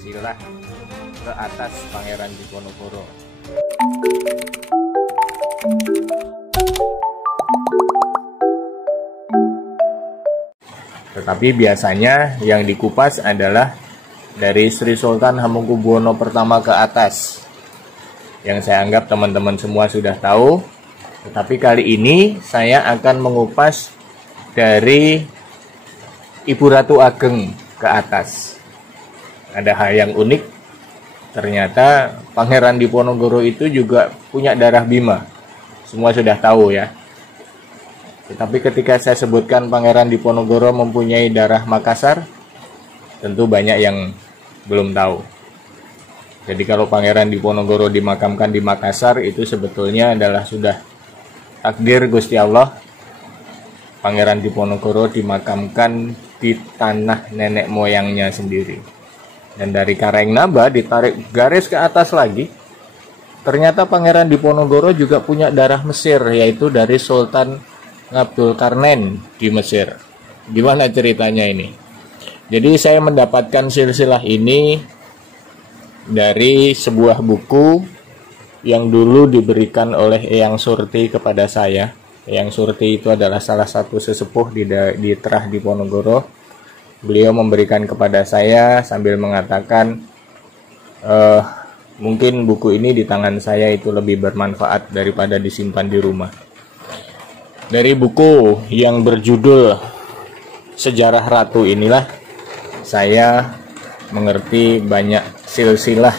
Silah ke atas Pangeran Diponegoro. Tetapi biasanya yang dikupas adalah dari Sri Sultan Hamengkubuwono pertama ke atas, yang saya anggap teman-teman semua sudah tahu. Tetapi kali ini saya akan mengupas dari Ibu Ratu Ageng ke atas. Ada hal yang unik, ternyata Pangeran Diponegoro itu juga punya darah Bima. Semua sudah tahu ya. Tetapi ketika saya sebutkan Pangeran Diponegoro mempunyai darah Makassar, tentu banyak yang belum tahu. Jadi kalau Pangeran Diponegoro dimakamkan di Makassar, itu sebetulnya adalah sudah takdir Gusti Allah. Pangeran Diponegoro dimakamkan di tanah nenek moyangnya sendiri. Dan dari Karaengnabe ditarik garis ke atas lagi, ternyata Pangeran Diponegoro juga punya darah Mesir, yaitu dari Sultan Ngabdul Karnen di Mesir. Gimana ceritanya ini? Jadi saya mendapatkan silsilah ini dari sebuah buku yang dulu diberikan oleh Eyang Surti kepada saya. Eyang Surti itu adalah salah satu sesepuh di Trah Diponegoro. Beliau memberikan kepada saya sambil mengatakan, mungkin buku ini di tangan saya itu lebih bermanfaat daripada disimpan di rumah. Dari buku yang berjudul Sejarah Ratu inilah saya mengerti banyak silsilah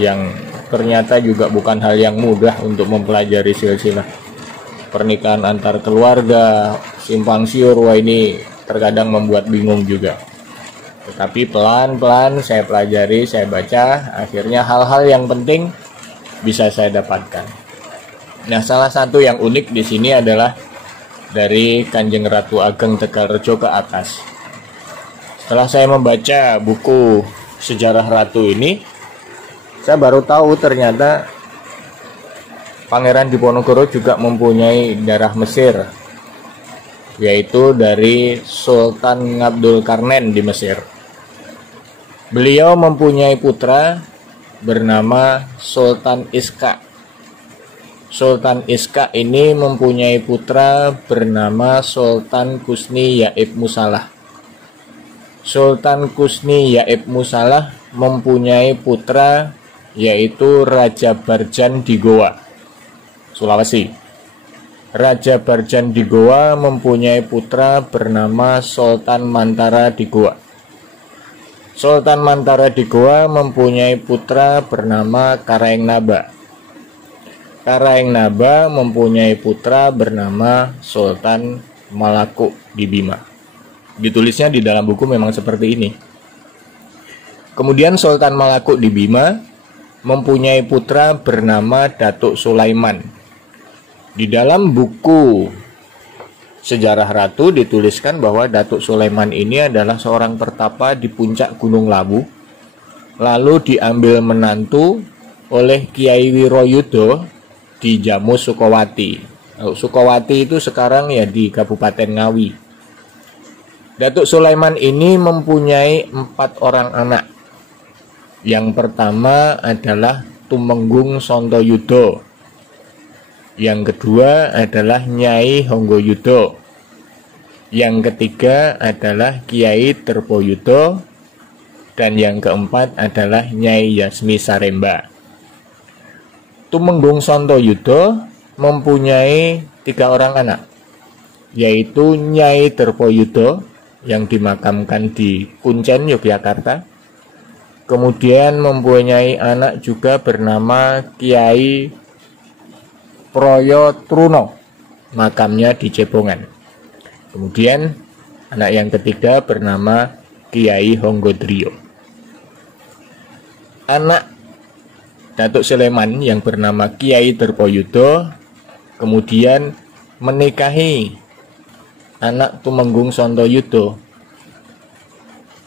yang ternyata juga bukan hal yang mudah untuk mempelajari silsilah. Pernikahan antar keluarga, simpang siur, wah ini terkadang membuat bingung juga. Tetapi pelan-pelan saya pelajari, saya baca, akhirnya hal-hal yang penting bisa saya dapatkan. Nah, salah satu yang unik di sini adalah dari Kanjeng Ratu Ageng Tegalrejo ke atas. Setelah saya membaca buku Sejarah Ratu ini, saya baru tahu ternyata Pangeran Diponegoro juga mempunyai darah Mesir, yaitu dari Sultan Ngabdul Karnen di Mesir. Beliau mempunyai putra bernama Sultan Iska. Sultan Iska ini mempunyai putra bernama Sultan Kusni Yaib Musalah. Sultan Kusni Yaib Musalah mempunyai putra yaitu Raja Barjan di Goa, Sulawesi. Raja Barjan di Goa mempunyai putra bernama Sultan Mantara di Goa. Sultan Mantara di Goa mempunyai putra bernama Karaengnabe. Karaengnabe mempunyai putra bernama Sultan Malaku di Bima. Ditulisnya di dalam buku memang seperti ini. Kemudian Sultan Malaku di Bima mempunyai putra bernama Datuk Sulaiman. Di dalam buku Sejarah Ratu dituliskan bahwa Datuk Sulaiman ini adalah seorang pertapa di puncak Gunung Lawu, lalu diambil menantu oleh Kiai Wiroyudo di Jamus Sukowati. Sukowati itu sekarang ya di Kabupaten Ngawi. Datuk Sulaiman ini mempunyai 4 orang anak. Yang pertama adalah Tumenggung Sontayuda. Yang kedua adalah Nyai Honggoyudo. Yang ketiga adalah Kiai Terpoyudo. Dan yang keempat adalah Nyai Yasmi Saremba. Tumenggung Sontayuda mempunyai 3 orang anak, yaitu Nyai Terpoyudo yang dimakamkan di Kuncen, Yogyakarta. Kemudian mempunyai anak juga bernama Kiai Proyo Truno, makamnya di Cebongan. Kemudian anak yang ketiga bernama Kiai Honggodrio. Anak Datuk Sulaiman yang bernama Kiai Terpoyudo kemudian menikahi anak Tumenggung Sontayuda.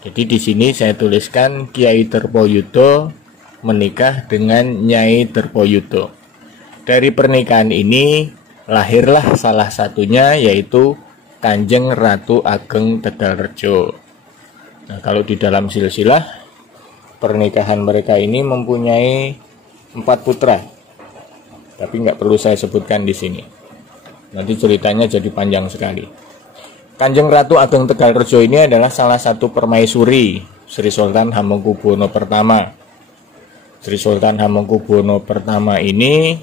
Jadi di sini saya tuliskan Kiai Terpoyudo menikah dengan Nyai Terpoyudo. Dari pernikahan ini lahirlah salah satunya yaitu Kanjeng Ratu Ageng Tegalrejo. Nah, kalau di dalam silsilah pernikahan mereka ini mempunyai 4 putra, tapi nggak perlu saya sebutkan di sini. Nanti ceritanya jadi panjang sekali. Kanjeng Ratu Ageng Tegalrejo ini adalah salah satu permaisuri Sri Sultan Hamengkubuwono pertama. Sri Sultan Hamengkubuwono pertama ini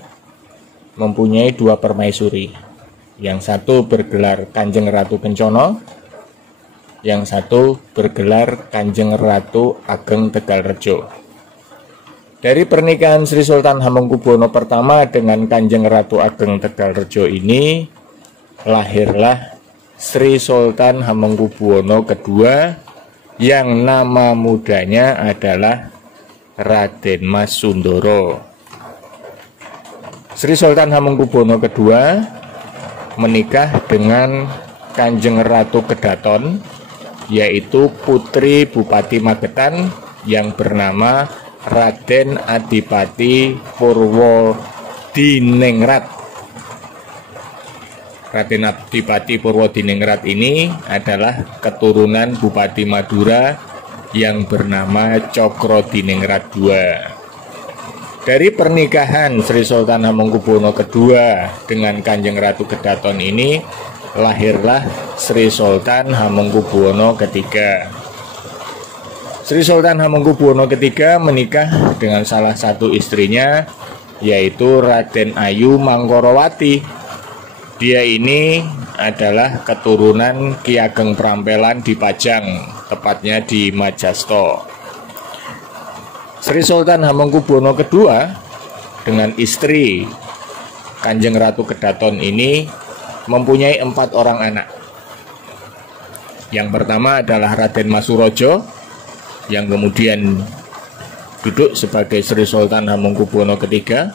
mempunyai 2 permaisuri. Yang satu bergelar Kanjeng Ratu Kencono, yang satu bergelar Kanjeng Ratu Ageng Tegalrejo. Dari pernikahan Sri Sultan Hamengkubuwono pertama dengan Kanjeng Ratu Ageng Tegalrejo ini lahirlah Sri Sultan Hamengkubuwono kedua yang nama mudanya adalah Raden Mas Sundoro. Sri Sultan Hamengkubuwono kedua menikah dengan Kanjeng Ratu Kedaton, yaitu putri Bupati Magetan yang bernama Raden Adipati Purwodiningrat. Raden Adipati Purwodiningrat ini adalah keturunan Bupati Madura yang bernama Cokrodiningrat II. Dari pernikahan Sri Sultan Hamengkubuwono kedua dengan Kanjeng Ratu Kedaton ini lahirlah Sri Sultan Hamengkubuwono ketiga. Sri Sultan Hamengkubuwono ketiga menikah dengan salah satu istrinya, yaitu Raden Ayu Mangkorowati. Dia ini adalah keturunan Ki Ageng Prampelan di Pajang, tepatnya di Majasto. Sri Sultan Hamengkubuwono kedua dengan istri Kanjeng Ratu Kedaton ini mempunyai 4 orang anak. Yang pertama adalah Raden Mas Surojo, yang kemudian duduk sebagai Sri Sultan Hamengkubuwono ketiga.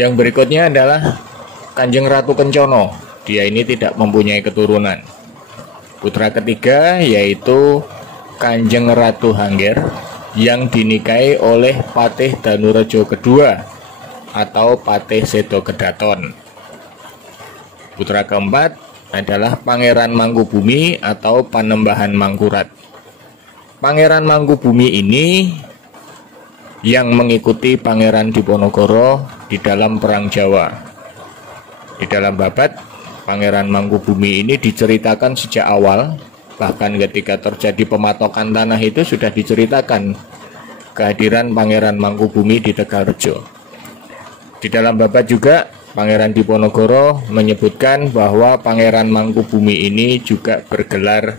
Yang berikutnya adalah Kanjeng Ratu Kencono. Dia ini tidak mempunyai keturunan. Putra ketiga yaitu Kanjeng Ratu Hangger yang dinikahi oleh Patih Danurejo kedua atau Patih Sedo Kedaton. Putra keempat adalah Pangeran Mangkubumi atau Panembahan Mangkurat. Pangeran Mangkubumi ini yang mengikuti Pangeran Diponegoro di dalam Perang Jawa. Di dalam babat, Pangeran Mangkubumi ini diceritakan sejak awal, bahkan ketika terjadi pematokan tanah itu sudah diceritakan kehadiran Pangeran Mangkubumi di Tegalrejo. Di dalam babat juga Pangeran Diponegoro menyebutkan bahwa Pangeran Mangkubumi ini juga bergelar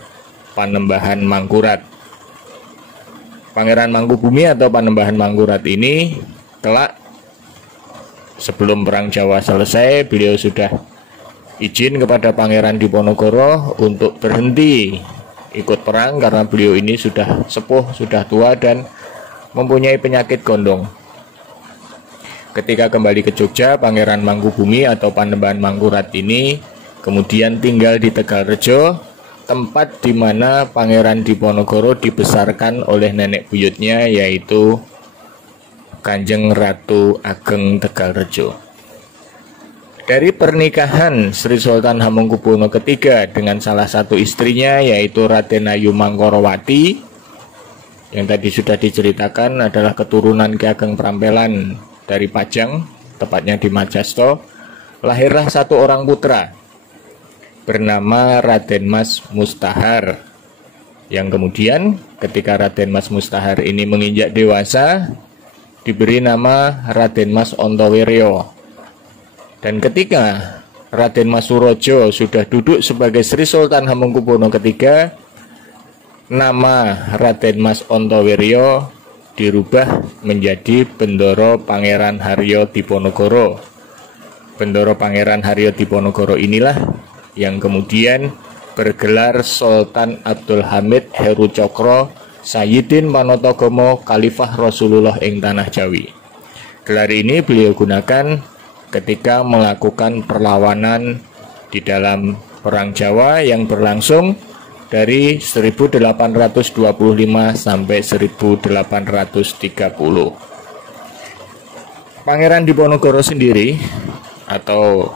Panembahan Mangkurat. Pangeran Mangkubumi atau Panembahan Mangkurat ini kelak sebelum Perang Jawa selesai, beliau sudah izin kepada Pangeran Diponegoro untuk berhenti ikut perang karena beliau ini sudah sepuh, sudah tua dan mempunyai penyakit gondong. Ketika kembali ke Jogja, Pangeran Mangkubumi atau Panembahan Mangkurat ini kemudian tinggal di Tegalrejo, tempat di mana Pangeran Diponegoro dibesarkan oleh nenek buyutnya, yaitu Kanjeng Ratu Ageng Tegalrejo. Dari pernikahan Sri Sultan Hamengkubuwono ketiga dengan salah satu istrinya, yaitu Raden Ayu Mangkorowati, yang tadi sudah diceritakan adalah keturunan Ki Ageng Prampelan dari Pajang, tepatnya di Majasto, lahirlah 1 orang putra bernama Raden Mas Mustahar, yang kemudian ketika Raden Mas Mustahar ini menginjak dewasa diberi nama Raden Mas Ontowiryo. Dan ketika Raden Mas Surojo sudah duduk sebagai Sri Sultan Hamengkubuwono ketiga, nama Raden Mas Ontowiryo dirubah menjadi Bendoro Pangeran Haryo Diponegoro. Bendoro Pangeran Haryo Diponegoro inilah yang kemudian bergelar Sultan Abdul Hamid Heru Cokro Sayyidin Manotogomo Khalifah Rasulullah ing Tanah Jawi. Gelar ini beliau gunakan ketika melakukan perlawanan di dalam Perang Jawa yang berlangsung dari 1825 sampai 1830. Pangeran Diponegoro sendiri atau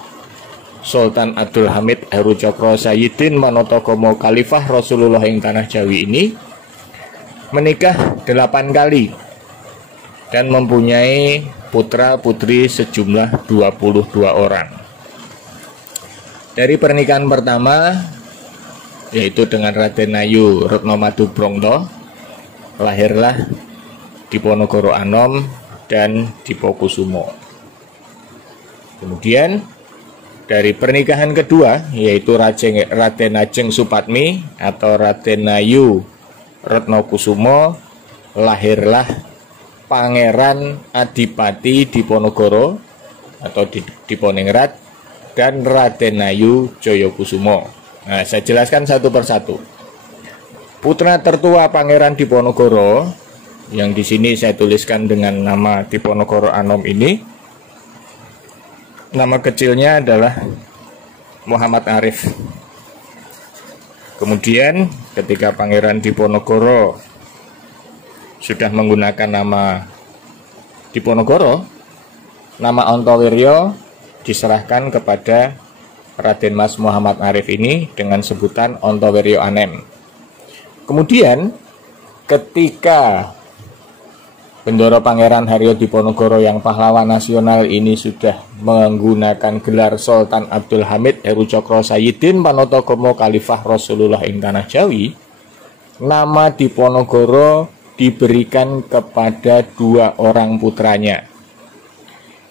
Sultan Abdul Hamid Heru Cokro Sayyidin Manotogomo Khalifah Rasulullah ing Tanah Jawi ini menikah 8 kali dan mempunyai putra-putri sejumlah 22 orang. Dari pernikahan pertama, yaitu dengan Raden Ayu Retno Madubrongto, lahirlah Diponegoro Anom dan Dipokusumo. Kemudian dari pernikahan kedua, yaitu Raden Ajeng Supatmi atau Raden Ayu Retno Kusumo, lahirlah Pangeran Adipati Diponegoro atau Diponegrat dan Raden Ayu Joyokusumo. Nah, saya jelaskan satu persatu. Putra tertua Pangeran Diponegoro, yang di sini saya tuliskan dengan nama Diponegoro Anom ini, nama kecilnya adalah Muhammad Arif. Kemudian ketika Pangeran Diponegoro sudah menggunakan nama Diponegoro, nama Ontowiryo diserahkan kepada Raden Mas Muhammad Arif ini dengan sebutan Ontowiryo Anem. Kemudian ketika Bendoro Pangeran Haryo Diponegoro yang pahlawan nasional ini sudah menggunakan gelar Sultan Abdul Hamid Heru Cokro Sayyidin Panotogomo Khalifah Rasulullah ing Tanah Jawi, nama Diponegoro diberikan kepada 2 orang putranya.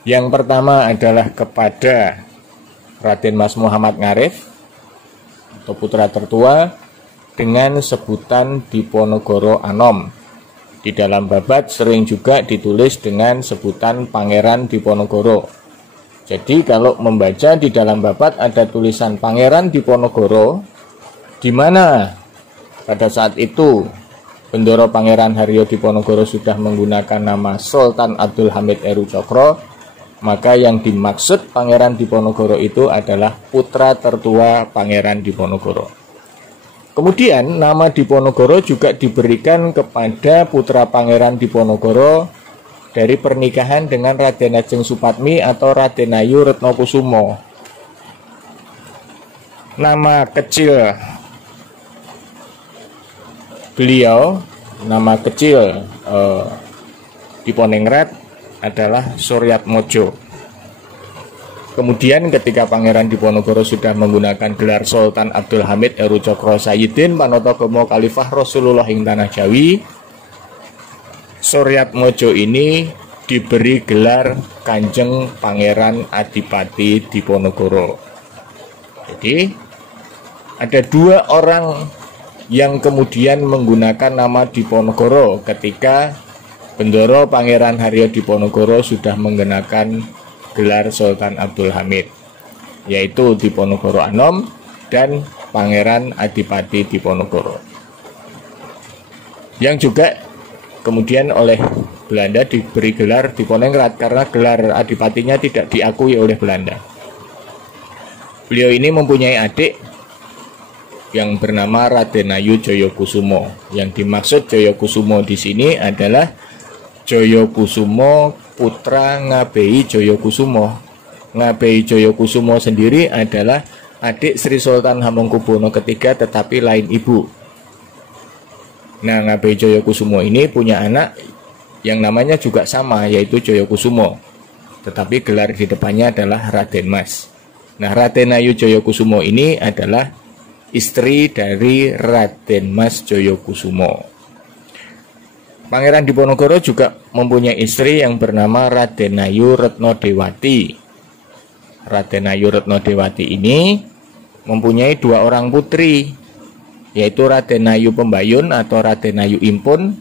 Yang pertama adalah kepada Raden Mas Muhammad Ngarif atau putra tertua dengan sebutan Diponegoro Anom. Di dalam babat sering juga ditulis dengan sebutan Pangeran Diponegoro. Jadi kalau membaca di dalam babat ada tulisan Pangeran Diponegoro, di mana pada saat itu Bendoro Pangeran Haryo Diponegoro sudah menggunakan nama Sultan Abdul Hamid Heru Cokro, maka yang dimaksud Pangeran Diponegoro itu adalah putra tertua Pangeran Diponegoro. Kemudian nama Diponegoro juga diberikan kepada putra Pangeran Diponegoro dari pernikahan dengan Raden Ajeng Supatmi atau Raden Ayu Retno Kusumo. Nama kecil beliau, nama kecil Diponegrat adalah Suryatmojo. Kemudian ketika Pangeran Diponegoro sudah menggunakan gelar Sultan Abdul Hamid Heru Cokro Sayyidin Panotogomo Khalifah Rasulullah ing Tanah Jawi, Suryatmojo ini diberi gelar Kanjeng Pangeran Adipati Diponegoro. Jadi ada 2 orang yang kemudian menggunakan nama Diponegoro ketika Bendoro Pangeran Haryo Diponegoro sudah menggunakan gelar Sultan Abdul Hamid, yaitu Diponegoro Anom dan Pangeran Adipati Diponegoro, yang juga kemudian oleh Belanda diberi gelar Diponegrat karena gelar adipatinya tidak diakui oleh Belanda. Beliau ini mempunyai adik yang bernama Raden Ayu Joyokusumo. Yang dimaksud Joyokusumo di sini adalah Joyokusumo putra Ngabei Joyokusumo. Ngabei Joyokusumo sendiri adalah adik Sri Sultan Hamengkubuwono III tetapi lain ibu. Nah, Ngabei Joyokusumo ini punya anak yang namanya juga sama, yaitu Joyokusumo, tetapi gelar di depannya adalah Raden Mas. Nah, Raden Ayu Joyokusumo ini adalah istri dari Raden Mas Joyokusumo. Pangeran Diponegoro juga mempunyai istri yang bernama Raden Ayu Retno Dewati. Raden Ayu Retno Dewati ini mempunyai 2 orang putri, yaitu Raden Ayu Pembayun atau Raden Ayu Impun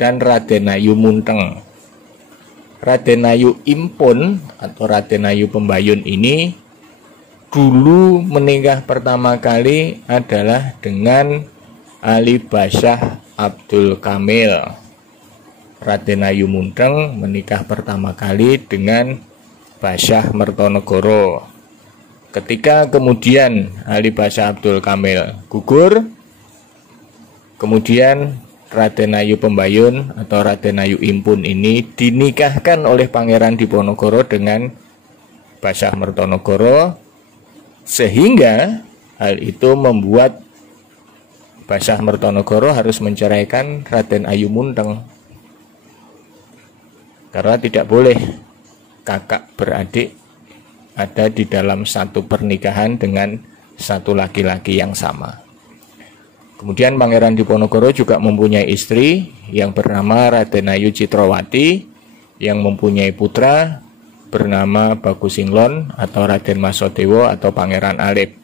dan Raden Ayu Munteng. Raden Ayu Impun atau Raden Ayu Pembayun ini dulu menikah pertama kali adalah dengan Ali Basyah Abdul Kamil. Raden Ayu Munteng menikah pertama kali dengan Basyah Mertonegoro. Ketika kemudian Ali Basyah Abdul Kamil gugur, kemudian Raden Ayu Pembayun atau Raden Ayu Impun ini dinikahkan oleh Pangeran Diponegoro dengan Basyah Mertonegoro, sehingga hal itu membuat Basah Mertonegoro harus menceraikan Raden Ayu Munteng, karena tidak boleh kakak beradik ada di dalam satu pernikahan dengan satu laki-laki yang sama. Kemudian Pangeran Diponegoro juga mempunyai istri yang bernama Raden Ayu Citrawati, yang mempunyai putra bernama Bagusinglon atau Raden Masodewo atau Pangeran Alip.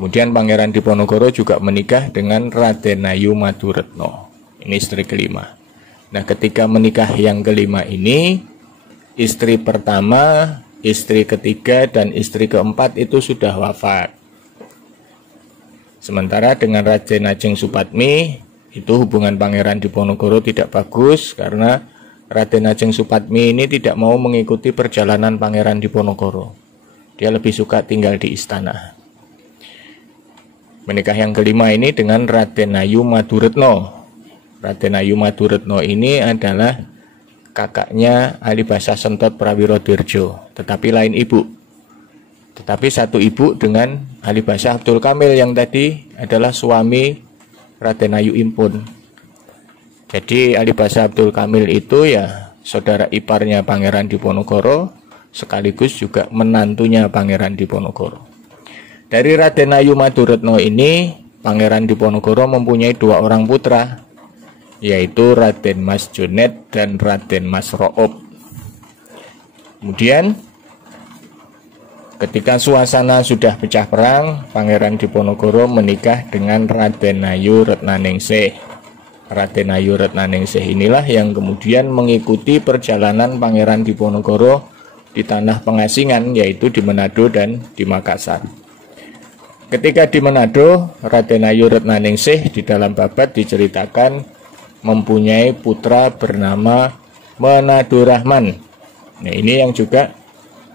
Kemudian Pangeran Diponegoro juga menikah dengan Raden Ayu Maduretno. Ini istri kelima. Nah, ketika menikah yang kelima ini, istri pertama, istri ketiga, dan istri keempat itu sudah wafat. Sementara dengan Raden Ajeng Supatmi, itu hubungan Pangeran Diponegoro tidak bagus karena Raden Ajeng Supatmi ini tidak mau mengikuti perjalanan Pangeran Diponegoro. Dia lebih suka tinggal di istana. Menikah yang kelima ini dengan Raden Ayu Maduretno. Raden Ayu Maduretno ini adalah kakaknya Alibasa Sentot Prawirodirjo, tetapi lain ibu. Tetapi satu ibu dengan Alibasa Abdul Kamil yang tadi adalah suami Raden Ayu Impun. Jadi Alibasa Abdul Kamil itu ya saudara iparnya Pangeran Diponegoro, sekaligus juga menantunya Pangeran Diponegoro. Dari Raden Ayu Maduretno ini, Pangeran Diponegoro mempunyai dua orang putra, yaitu Raden Mas Jonet dan Raden Mas Roop. Kemudian, ketika suasana sudah pecah perang, Pangeran Diponegoro menikah dengan Raden Ayu Retnaningsih. Raden Ayu Retnaningsih inilah yang kemudian mengikuti perjalanan Pangeran Diponegoro di tanah pengasingan, yaitu di Manado dan di Makassar. Ketika di Manado, Raden Ayu Retnaningsih di dalam babat diceritakan mempunyai putra bernama Manado Rahman. Nah, ini yang juga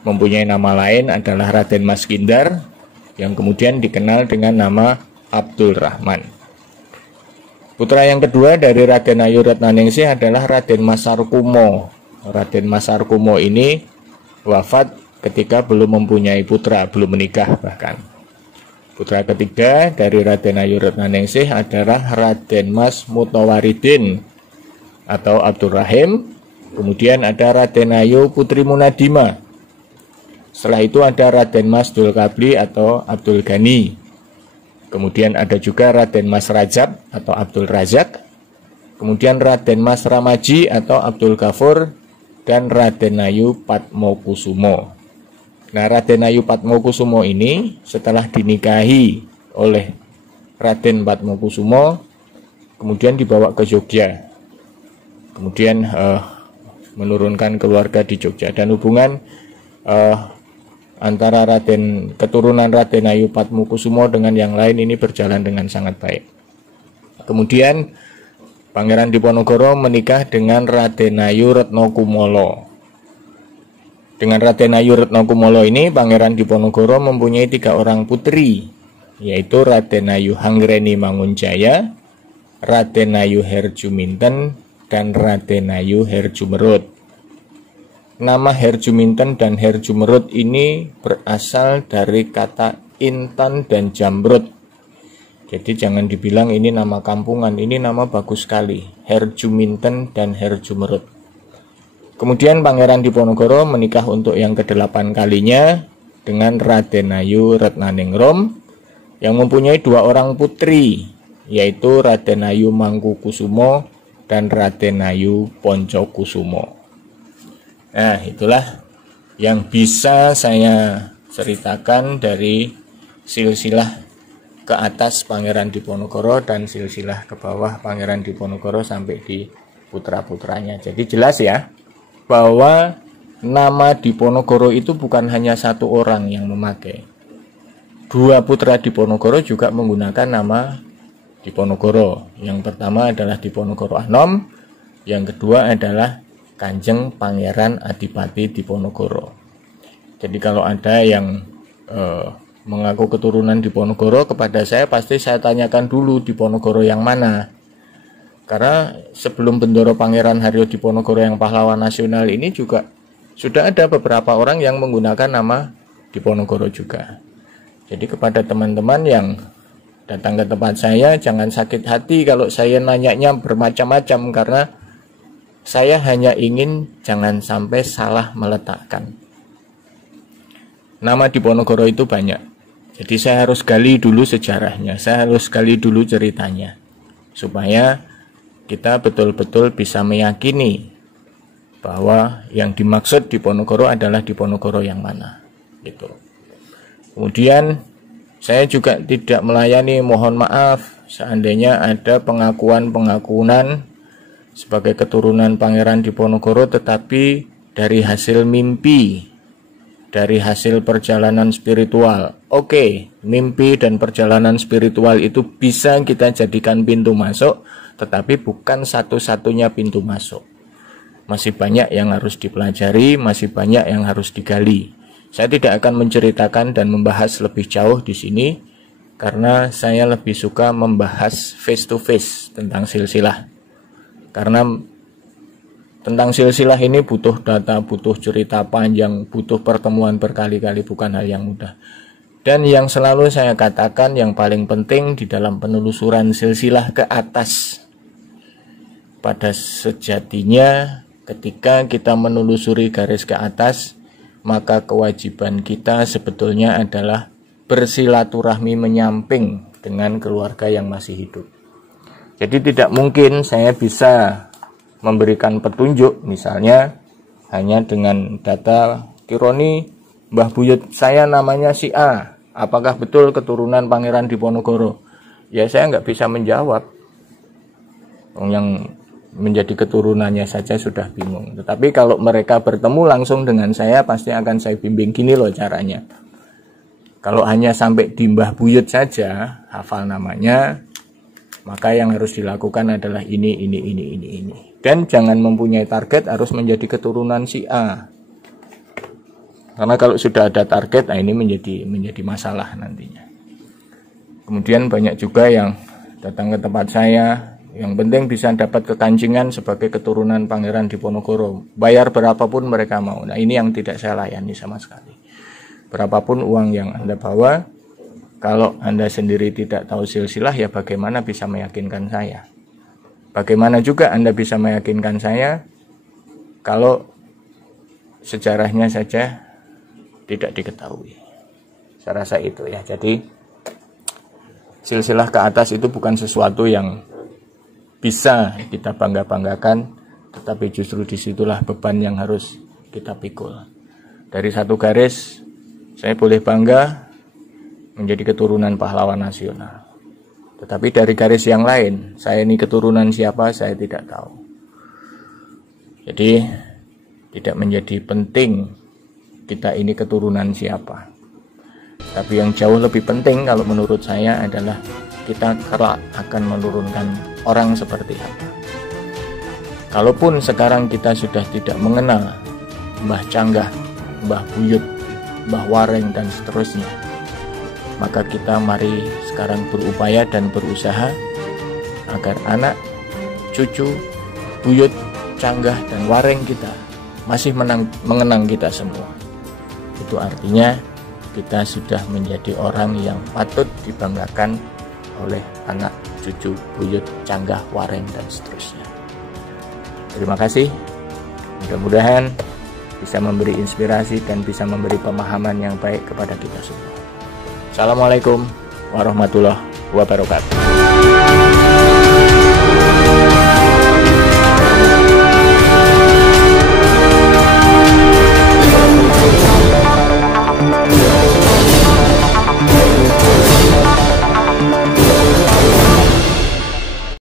mempunyai nama lain adalah Raden Mas Kindar, yang kemudian dikenal dengan nama Abdul Rahman. Putra yang kedua dari Raden Ayu Retnaningsih adalah Raden Mas Sarkumo. Raden Mas Sarkumo ini wafat ketika belum mempunyai putra, belum menikah bahkan. Putra ketiga dari Raden Ayu Retnaningsih adalah Raden Mas Mutawaridin atau Abdul Rahim. Kemudian ada Raden Ayu Putri Munadima. Setelah itu ada Raden Mas Dulkabli atau Abdul Ghani. Kemudian ada juga Raden Mas Rajab atau Abdul Razak. Kemudian Raden Mas Ramaji atau Abdul Ghafur, dan Raden Ayu Patmokusumo. Nah, Raden Ayu Patmokusumo ini setelah dinikahi oleh Raden Patmokusumo, kemudian dibawa ke Jogja. Kemudian menurunkan keluarga di Jogja, dan hubungan antara keturunan Raden Ayu Patmokusumo dengan yang lain ini berjalan dengan sangat baik. Kemudian Pangeran Diponegoro menikah dengan Raden Ayu Retnokumolo. Dengan Raden Ayu Retnokumolo ini, Pangeran Diponegoro mempunyai 3 orang putri, yaitu Raden Ayu Hanggreni Mangunjaya, Raden Ayu Herjuminten, dan Raden Ayu Herjumerut. Nama Herjuminten dan Herjumerut ini berasal dari kata intan dan jamrut. Jadi jangan dibilang ini nama kampungan, ini nama bagus sekali, Herjuminten dan Herjumerut. Kemudian Pangeran Diponegoro menikah untuk yang ke-8 kalinya dengan Raden Ayu Retnaningrum yang mempunyai 2 orang putri, yaitu Raden Ayu Mangkukusumo dan Raden Ayu Poncokusumo. Nah, itulah yang bisa saya ceritakan dari silsilah ke atas Pangeran Diponegoro dan silsilah ke bawah Pangeran Diponegoro sampai di putra-putranya. Jadi jelas ya, bahwa nama Diponegoro itu bukan hanya 1 orang yang memakai. 2 putra Diponegoro juga menggunakan nama Diponegoro. Yang pertama adalah Diponegoro Anom, yang kedua adalah Kanjeng Pangeran Adipati Diponegoro. Jadi kalau ada yang mengaku keturunan Diponegoro kepada saya, pasti saya tanyakan dulu Diponegoro yang mana. Karena sebelum Bendoro Pangeran Haryo Diponegoro yang pahlawan nasional ini juga sudah ada beberapa orang yang menggunakan nama Diponegoro juga. Jadi kepada teman-teman yang datang ke tempat saya, jangan sakit hati kalau saya nanyanya bermacam-macam, karena saya hanya ingin jangan sampai salah meletakkan. Nama Diponegoro itu banyak, jadi saya harus gali dulu sejarahnya, saya harus gali dulu ceritanya, supaya kita betul-betul bisa meyakini bahwa yang dimaksud Diponegoro adalah Diponegoro yang mana gitu. Kemudian saya juga tidak melayani, mohon maaf seandainya ada pengakuan-pengakuan sebagai keturunan Pangeran Diponegoro tetapi dari hasil mimpi, dari hasil perjalanan spiritual. Oke, mimpi dan perjalanan spiritual itu bisa kita jadikan pintu masuk, tetapi bukan satu-satunya pintu masuk. Masih banyak yang harus dipelajari, masih banyak yang harus digali. Saya tidak akan menceritakan dan membahas lebih jauh di sini, karena saya lebih suka membahas face to face tentang silsilah. Karena tentang silsilah ini butuh data, butuh cerita panjang, butuh pertemuan berkali-kali, bukan hal yang mudah. Dan yang selalu saya katakan, yang paling penting di dalam penelusuran silsilah ke atas, pada sejatinya ketika kita menelusuri garis ke atas, maka kewajiban kita sebetulnya adalah bersilaturahmi menyamping dengan keluarga yang masih hidup. Jadi tidak mungkin saya bisa memberikan petunjuk misalnya hanya dengan data Kironi, Mbah Buyut saya namanya si A, apakah betul keturunan Pangeran Diponegoro? Ya saya nggak bisa menjawab, yang menjadi keturunannya saja sudah bingung. Tetapi kalau mereka bertemu langsung dengan saya, pasti akan saya bimbing, gini loh caranya. Kalau hanya sampai di Mbah Buyut saja hafal namanya, maka yang harus dilakukan adalah ini. Dan jangan mempunyai target harus menjadi keturunan si A. Karena kalau sudah ada target, nah ini menjadi masalah nantinya. Kemudian banyak juga yang datang ke tempat saya, yang penting bisa dapat kekancingan sebagai keturunan Pangeran Diponegoro. Bayar berapapun mereka mau. Nah ini yang tidak saya layani sama sekali. Berapapun uang yang Anda bawa, kalau Anda sendiri tidak tahu silsilah, ya bagaimana bisa meyakinkan saya? Bagaimana juga Anda bisa meyakinkan saya kalau sejarahnya saja tidak diketahui? Saya rasa itu ya. Jadi silsilah ke atas itu bukan sesuatu yang bisa kita bangga-banggakan, tetapi justru disitulah beban yang harus kita pikul. Dari satu garis, saya boleh bangga menjadi keturunan pahlawan nasional. Tetapi dari garis yang lain, saya ini keturunan siapa, saya tidak tahu. Jadi, tidak menjadi penting kita ini keturunan siapa. Tapi yang jauh lebih penting kalau menurut saya adalah kita kelak akan menurunkan orang seperti apa. Kalaupun sekarang kita sudah tidak mengenal Mbah Canggah, Mbah Buyut, Mbah Wareng dan seterusnya, maka kita mari sekarang berupaya dan berusaha agar anak, cucu, buyut, canggah dan wareng kita masih mengenang kita semua. Itu artinya kita sudah menjadi orang yang patut dibanggakan oleh anak, cucu, buyut, canggah, wareng, dan seterusnya. Terima kasih. Mudah-mudahan bisa memberi inspirasi dan bisa memberi pemahaman yang baik kepada kita semua. Assalamualaikum warahmatullahi wabarakatuh.